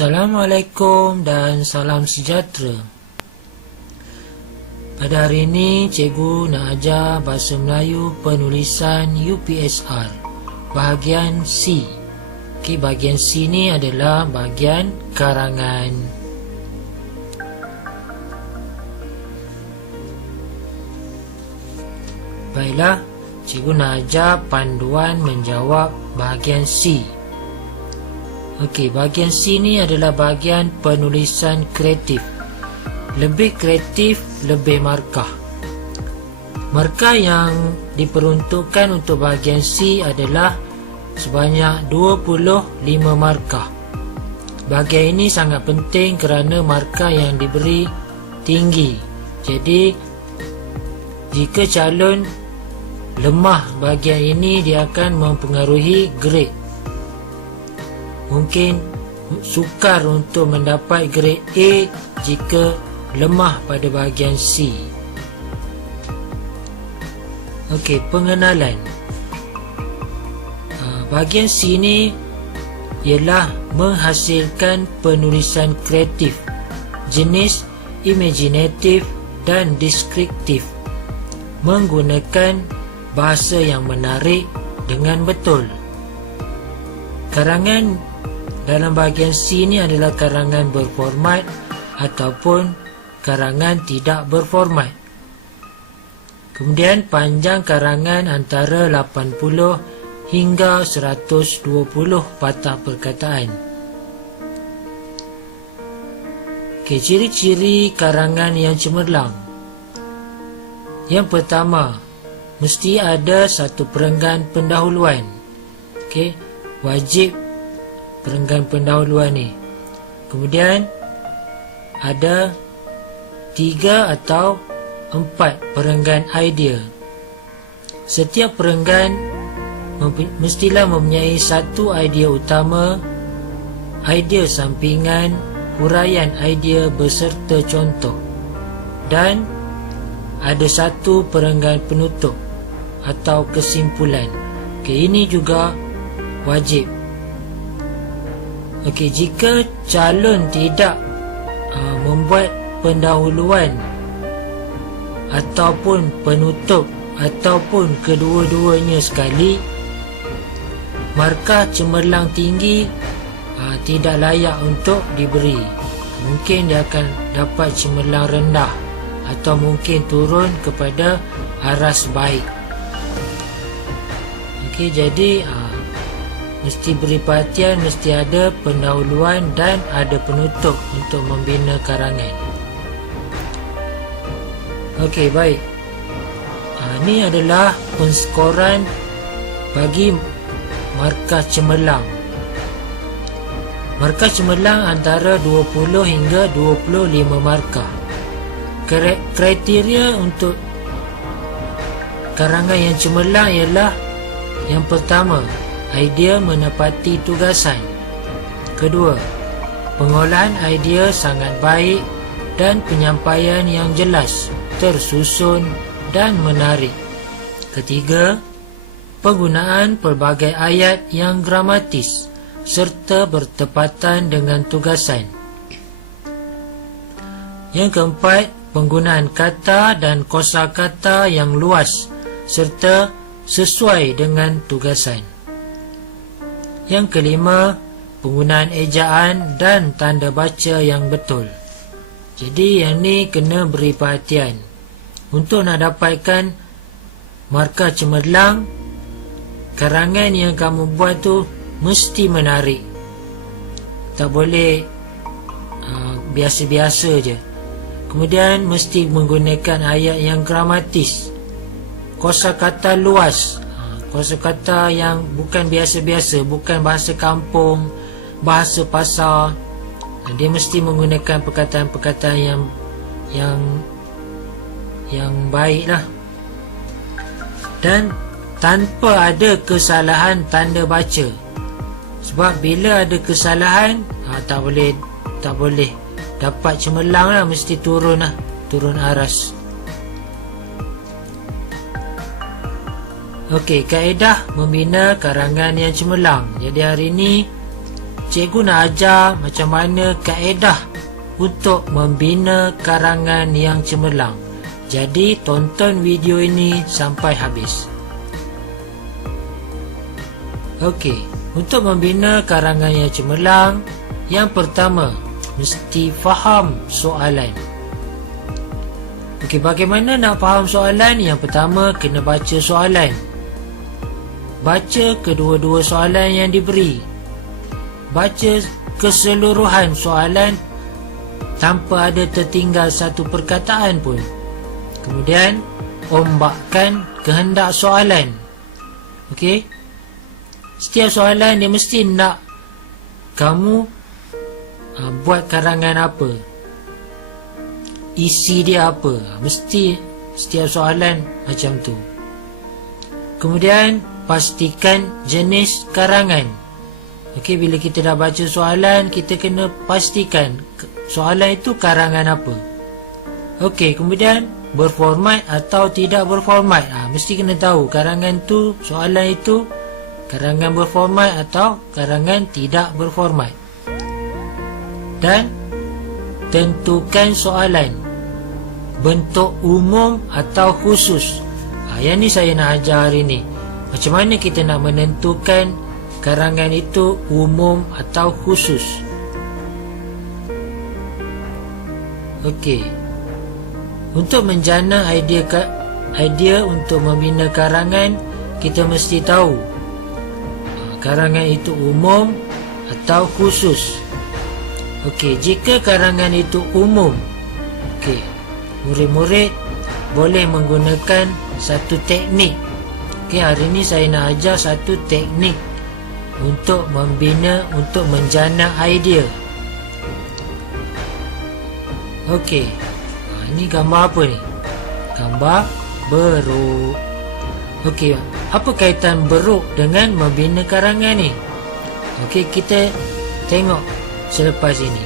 Assalamualaikum dan salam sejahtera. Pada hari ini cikgu nak ajar Bahasa Melayu penulisan UPSR bahagian C. Okey, bahagian C ni adalah bahagian karangan. Baiklah, cikgu nak ajar panduan menjawab bahagian C. Okey, bahagian C ni adalah bahagian penulisan kreatif. Lebih kreatif, lebih markah. Markah yang diperuntukkan untuk bahagian C adalah sebanyak 25 markah. Bahagian ini sangat penting kerana markah yang diberi tinggi. Jadi, jika calon lemah bahagian ini, dia akan mempengaruhi grade. Mungkin sukar untuk mendapat grade A jika lemah pada bahagian C. Okey, pengenalan. Bahagian C ni ialah menghasilkan penulisan kreatif, jenis imaginatif dan deskriptif, menggunakan bahasa yang menarik dengan betul. Karangan dalam bahagian C ni adalah karangan berformat ataupun karangan tidak berformat. Kemudian panjang karangan antara 80 hingga 120 patah perkataan. Okey, ciri-ciri karangan yang cemerlang. Yang pertama, mesti ada satu perenggan pendahuluan. Okey, wajib perenggan pendahuluan ni. Kemudian ada 3 atau 4 perenggan idea. Setiap perenggan mestilah mempunyai satu idea utama, idea sampingan, huraian idea beserta contoh, dan ada satu perenggan penutup atau kesimpulan. Okey, ini juga wajib. Okey, jika calon tidak membuat pendahuluan ataupun penutup ataupun kedua-duanya sekali, markah cemerlang tinggi tidak layak untuk diberi. Mungkin dia akan dapat cemerlang rendah atau mungkin turun kepada aras baik. Okey, jadi mesti beri perhatian, mesti ada pendahuluan dan ada penutup untuk membina karangan. Okey, baik. Ini adalah penskoran bagi markah cemerlang. Markah cemerlang antara 20 hingga 25 markah. Kriteria untuk karangan yang cemerlang ialah: yang pertama, idea menepati tugasan. Kedua, pengolahan idea sangat baik dan penyampaian yang jelas, tersusun dan menarik. Ketiga, penggunaan pelbagai ayat yang gramatis serta bertepatan dengan tugasan. Yang keempat, penggunaan kata dan kosakata yang luas serta sesuai dengan tugasan. Yang kelima, penggunaan ejaan dan tanda baca yang betul. Jadi yang ni kena beri perhatian. Untuk nak dapatkan markah cemerlang, karangan yang kamu buat tu mesti menarik. Tak boleh biasa-biasa je. Kemudian mesti menggunakan ayat yang gramatis, kosakata luas, kosakata yang bukan biasa-biasa, bukan bahasa kampung, bahasa pasar. Dia mesti menggunakan perkataan-perkataan yang baiklah. Dan tanpa ada kesalahan tanda baca. Sebab bila ada kesalahan, tak boleh dapat cemerlang lah, mesti turun aras. Okey, kaedah membina karangan yang cemerlang. Jadi hari ini cikgu nak ajar macam mana kaedah untuk membina karangan yang cemerlang. Jadi tonton video ini sampai habis. Okey, untuk membina karangan yang cemerlang, yang pertama mesti faham soalan. Okey, bagaimana nak faham soalan? Yang pertama kena baca soalan. Baca kedua-dua soalan yang diberi. Baca keseluruhan soalan tanpa ada tertinggal satu perkataan pun. Kemudian ombakkan kehendak soalan. Okey, setiap soalan dia mesti nak kamu buat karangan apa, isi dia apa. Mesti setiap soalan macam tu. Kemudian pastikan jenis karangan. Okey, bila kita dah baca soalan, kita kena pastikan soalan itu karangan apa. Okey, kemudian berformat atau tidak berformat. Mesti kena tahu karangan tu, soalan itu karangan berformat atau karangan tidak berformat. Dan tentukan soalan, bentuk umum atau khusus. Yang ni saya nak ajar hari ni. Macam mana kita nak menentukan karangan itu umum atau khusus. Okey, untuk menjana idea untuk membina karangan, kita mesti tahu karangan itu umum atau khusus. Okey, jika karangan itu umum, okey, murid-murid boleh menggunakan satu teknik. Okey, hari ni saya nak ajar satu teknik untuk membina, untuk menjana idea. Okey, ini gambar apa ni? Gambar beruk. Okey, apa kaitan beruk dengan membina karangan ni? Okey, kita tengok selepas ini.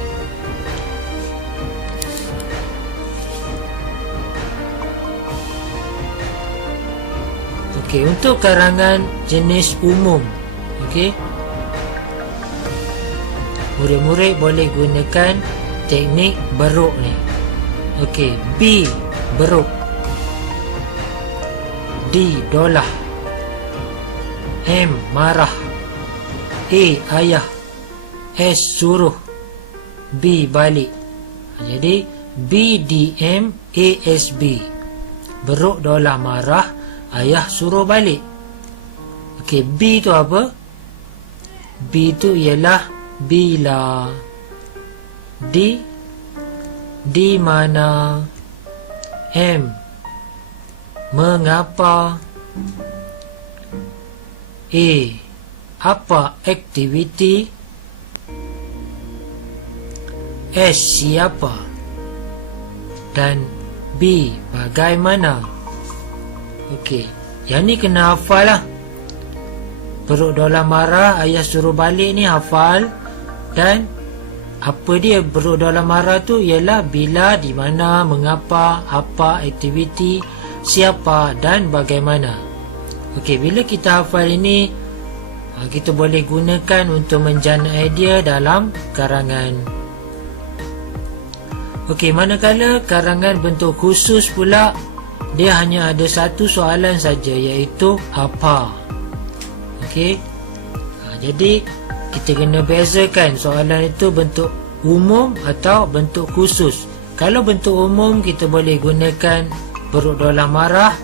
Okey, untuk karangan jenis umum, okey, murid-murid boleh gunakan teknik beruk ni. Okey, B beruk, D dolah, M marah, A ayah, S suruh, B balik. Jadi B D M A S B. Beruk dolah marah, ayah suruh balik. Okey, B tu apa? B tu ialah bila. D di mana. M mengapa. A apa aktiviti. S siapa. Dan B bagaimana. Okey, yang ni kena hafal lah. Perut dolah marah, ayah suruh balik ni hafal. Dan apa dia perut dolah marah tu ialah bila, di mana, mengapa, apa, aktiviti, siapa dan bagaimana. Okey, bila kita hafal ini, kita boleh gunakan untuk menjana idea dalam karangan. Okey, manakala karangan bentuk khusus pula, dia hanya ada satu soalan saja, iaitu apa. Okey, jadi kita kena bezakan soalan itu bentuk umum atau bentuk khusus. Kalau bentuk umum, kita boleh gunakan perut dolah marah.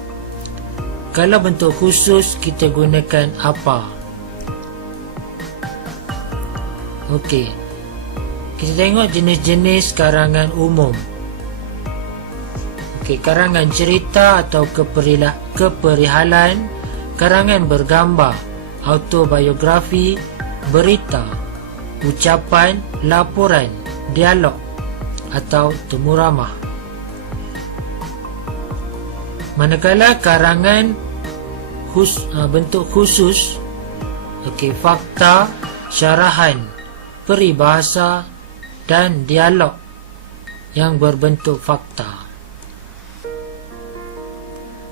Kalau bentuk khusus, kita gunakan apa. Okey, kita tengok jenis-jenis karangan umum. Okey, karangan cerita atau keperihalan, karangan bergambar, autobiografi, berita, ucapan, laporan, dialog atau temu ramah. Manakala karangan bentuk khusus, okey, fakta, syarahan, peribahasa dan dialog yang berbentuk fakta.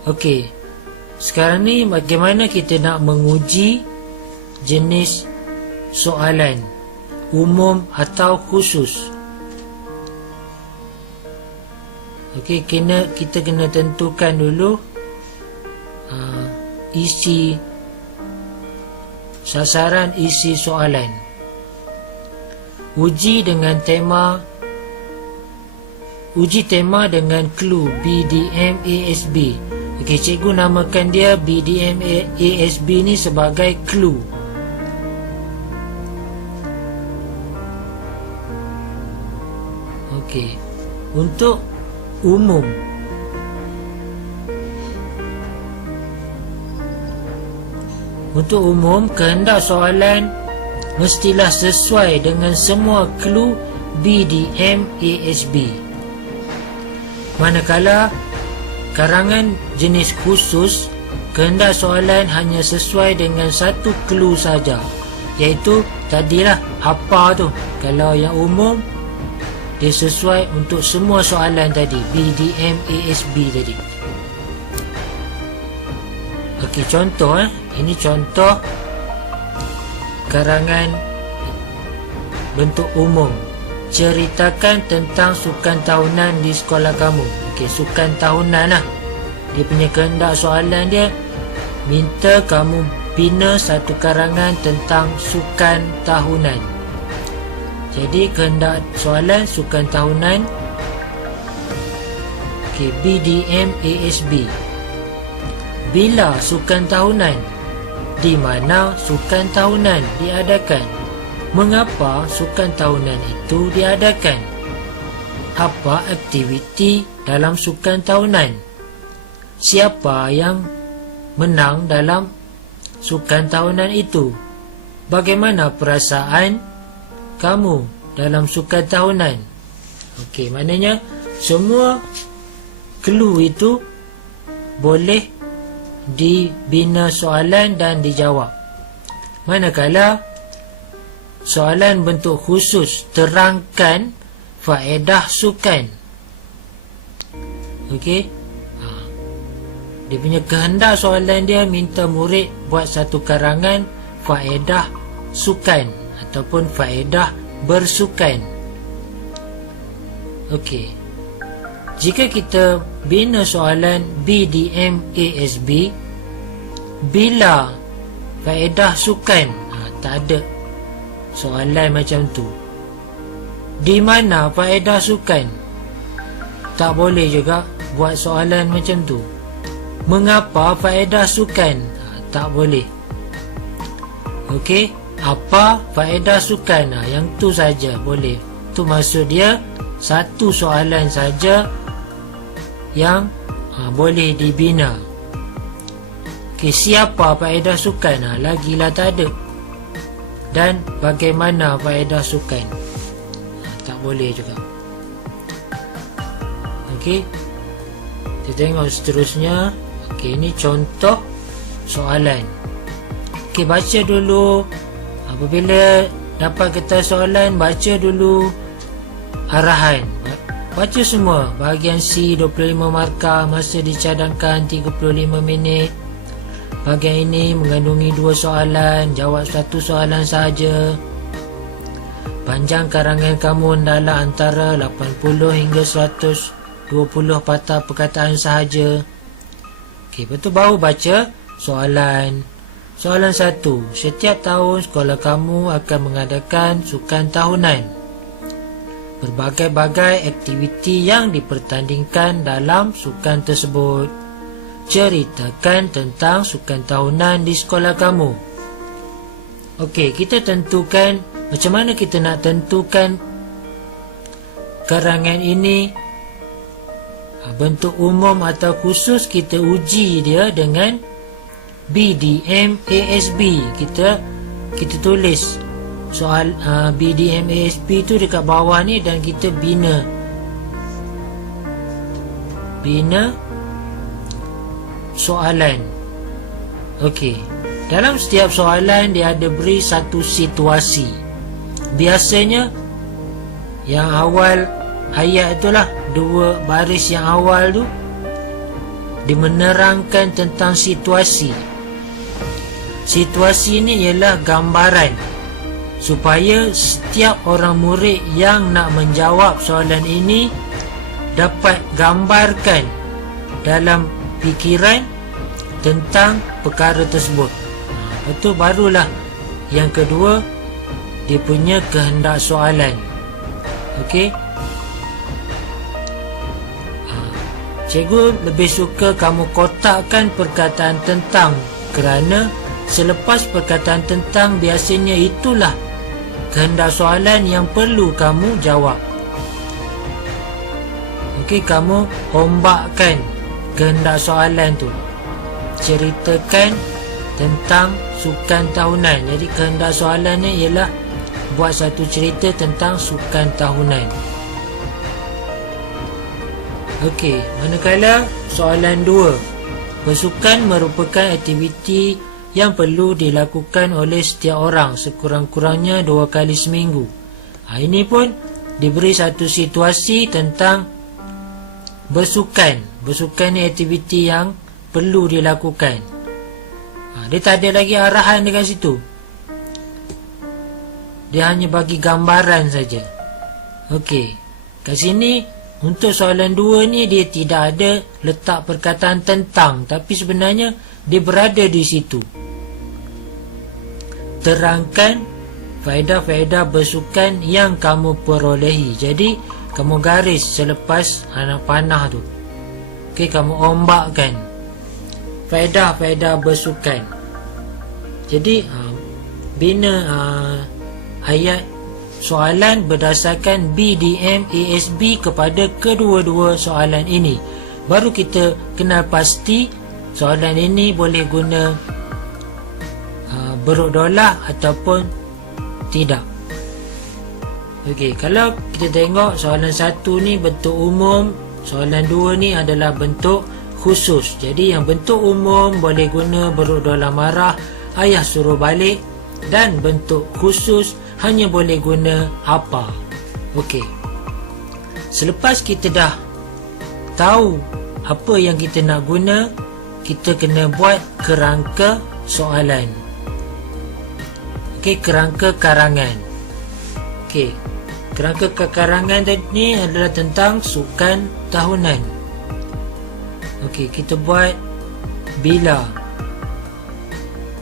Okey, sekarang ni bagaimana kita nak menguji jenis soalan umum atau khusus. Okey, kita kena tentukan dulu isi sasaran, isi soalan. Uji tema dengan clue BDM ASB. Okey, cikgu namakan dia BDM ASB ni sebagai clue. Okey, untuk umum, kehendak soalan mestilah sesuai dengan semua clue BDM ASB. Manakala karangan jenis khusus, kehendak soalan hanya sesuai dengan satu clue saja, iaitu tadilah apa tu. Kalau yang umum, dia sesuai untuk semua soalan tadi, BDM ASB tadi. Okey, contoh ini contoh karangan bentuk umum. Ceritakan tentang sukan tahunan di sekolah kamu. Okey, sukan tahunan lah. Dia punya kehendak soalan dia minta kamu bina satu karangan tentang sukan tahunan. Jadi kehendak soalan sukan tahunan. Okey, BDM ASB. Bila sukan tahunan? Di mana sukan tahunan diadakan? Mengapa sukan tahunan itu diadakan? Apa aktiviti dalam sukan tahunan? Siapa yang menang dalam sukan tahunan itu? Bagaimana perasaan kamu dalam sukan tahunan? Okey, maknanya semua clue itu boleh dibina soalan dan dijawab. Manakala soalan bentuk khusus, terangkan faedah sukan. Okey, dia punya kehendak soalan dia minta murid buat satu karangan faedah sukan ataupun faedah bersukan. Okey, jika kita bina soalan BDM ASB, bila faedah sukan, tak ada soalan macam tu. Di mana faedah sukan? Tak boleh juga buat soalan macam tu. Mengapa faedah sukan? Tak boleh. Okey, apa faedah sukan? Yang tu saja boleh. Tu maksud dia, satu soalan saja yang boleh dibina. Okey, siapa faedah sukan? Lagilah tak ada. Dan bagaimana faedah sukan? Tak boleh juga. Okey, kita tengok seterusnya. Okey, ini contoh soalan. Okey, baca dulu. Apabila dapat kertas soalan, baca dulu arahan. Baca semua. Bahagian C 25 markah, masa dicadangkan 35 minit. Bahagian ini mengandungi 2 soalan, jawab 1 soalan sahaja. Panjang karangan kamu adalah antara 80 hingga 120 patah perkataan sahaja. Okey, lepas tu baru baca soalan. Soalan 1. Setiap tahun sekolah kamu akan mengadakan sukan tahunan. Berbagai-bagai aktiviti yang dipertandingkan dalam sukan tersebut. Ceritakan tentang sukan tahunan di sekolah kamu. Okey, kita tentukan macam mana kita nak tentukan karangan ini bentuk umum atau khusus. Kita uji dia dengan BDM ASB. Kita tulis soal BDM ASB tu dekat bawah ni dan kita bina soalan. Okey, dalam setiap soalan dia ada beri satu situasi. Biasanya yang awal ayat itulah, 2 baris yang awal tu dia menerangkan tentang situasi. Situasi ni ialah gambaran. supaya setiap orang murid yang nak menjawab soalan ini dapat gambarkan dalam fikiran tentang perkara tersebut. Lepas tu barulah yang kedua, dia punya kehendak soalan. Okey. Cikgu lebih suka kamu kotakkan perkataan tentang, kerana selepas perkataan tentang biasanya itulah kehendak soalan yang perlu kamu jawab. Okey, kamu ombakkan kehendak soalan tu. Ceritakan tentang sukan tahunan. Jadi kehendak soalannya ialah buat satu cerita tentang sukan tahunan. Okey, manakala soalan 2, bersukan merupakan aktiviti yang perlu dilakukan oleh setiap orang sekurang-kurangnya 2 kali seminggu. Ini pun diberi satu situasi tentang bersukan. Bersukan ni aktiviti yang perlu dilakukan. Dia tak ada lagi arahan dekat situ. Dia hanya bagi gambaran saja. Okey, kat sini untuk soalan 2 ni dia tidak ada letak perkataan tentang, tapi sebenarnya dia berada di situ. Terangkan faedah-faedah bersukan yang kamu perolehi. Jadi kamu garis selepas anak panah tu. Okey, kamu ombakkan faedah-faedah bersukan. Jadi bina ayat soalan berdasarkan BDM ASB kepada kedua-dua soalan ini. Baru kita kenal pasti soalan ini boleh guna beruk dolah ataupun tidak. Okey, kalau kita tengok soalan 1 ni bentuk umum, soalan 2 ni adalah bentuk khusus. Jadi yang bentuk umum boleh guna beruk dolah marah, ayah suruh balik, dan bentuk khusus hanya boleh guna apa. Okey, selepas kita dah tahu apa yang kita nak guna, kita kena buat kerangka soalan. Okey, kerangka karangan. Okey, kerangka karangan ni adalah tentang sukan tahunan. Okey, kita buat bila.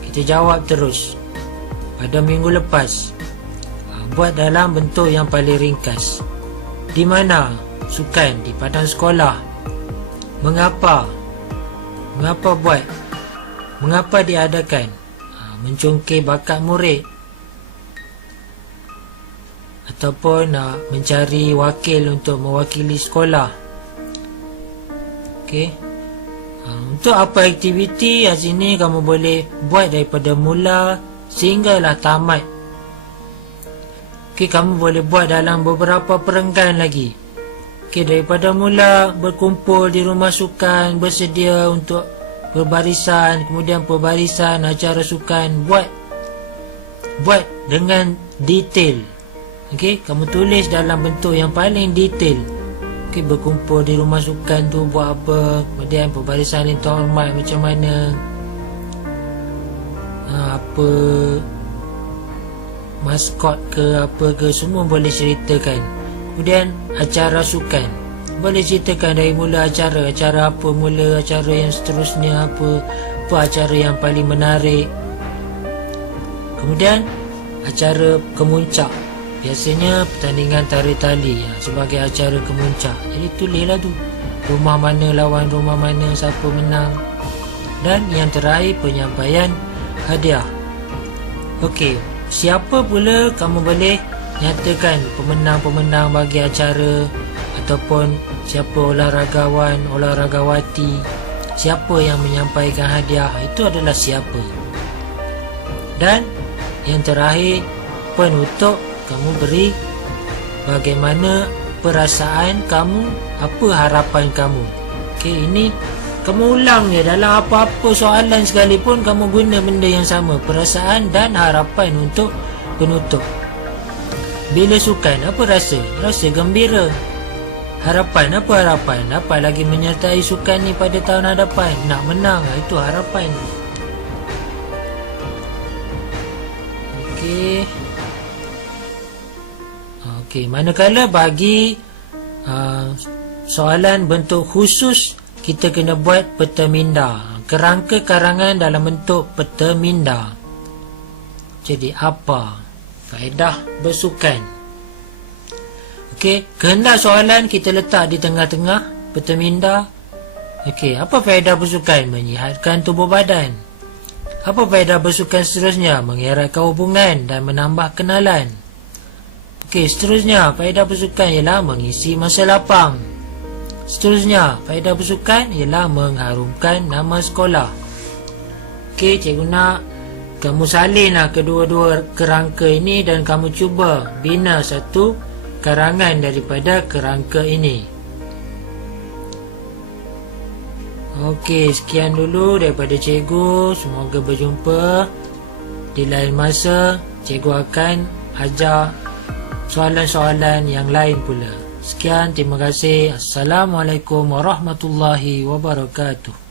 Kita jawab terus. Pada minggu lepas, buat dalam bentuk yang paling ringkas. Di mana sukan? Di padang sekolah. Mengapa? Mengapa buat? Mengapa diadakan? Mencungkil bakat murid, ataupun mencari wakil untuk mewakili sekolah. Okey. Untuk apa aktiviti kat sini kamu boleh buat daripada mula sehinggalah tamat. Okey, kamu boleh buat dalam beberapa perenggan lagi. Okey, daripada mula berkumpul di rumah sukan, bersedia untuk berbarisan, kemudian perbarisan acara sukan, buat dengan detail. Okey, kamu tulis dalam bentuk yang paling detail. Okey, berkumpul di rumah sukan tu buat apa, kemudian perbarisan lintang hormat macam mana, apa maskot ke apa ke, semua boleh ceritakan. Kemudian acara sukan boleh ceritakan dari mula acara apa mula, acara yang seterusnya apa acara yang paling menarik. Kemudian acara kemuncak, biasanya pertandingan tarik tali sebagai acara kemuncak. Jadi tulislah tu rumah mana lawan rumah mana, siapa menang. Dan yang terakhir, penyampaian hadiah. Okey, siapa pula kamu boleh nyatakan pemenang-pemenang bagi acara, ataupun siapa olahragawan, olahragawati, siapa yang menyampaikan hadiah, itu adalah siapa. Dan yang terakhir, penutup, kamu beri bagaimana perasaan kamu, apa harapan kamu. Okey, ini kamu ulang je dalam apa-apa soalan sekalipun, kamu guna benda yang sama, perasaan dan harapan untuk penutup. Bila sukan, apa rasa? Rasa gembira. Harapan, apa harapan? Dapat lagi menyertai sukan ni pada tahun hadapan, nak menang, itu harapan. Okey, Okey, manakala bagi soalan bentuk khusus, kita kena buat peta minda. Kerangka karangan dalam bentuk peta minda. Jadi apa faedah bersukan? Okey, kehendak soalan kita letak di tengah-tengah peta minda. Okey, apa faedah bersukan? Menyihatkan tubuh badan. Apa faedah bersukan seterusnya? Mengeratkan hubungan dan menambah kenalan. Okey, seterusnya faedah bersukan ialah mengisi masa lapang. Seterusnya faedah bersukan ialah mengharumkan nama sekolah. Okey, cikgu nak kamu salinlah kedua-dua kerangka ini dan kamu cuba bina satu karangan daripada kerangka ini. Okey, sekian dulu daripada cikgu. Semoga berjumpa di lain masa. Cikgu akan ajar soalan-soalan yang lain pula. Sekian, terima kasih. Assalamualaikum warahmatullahi wabarakatuh.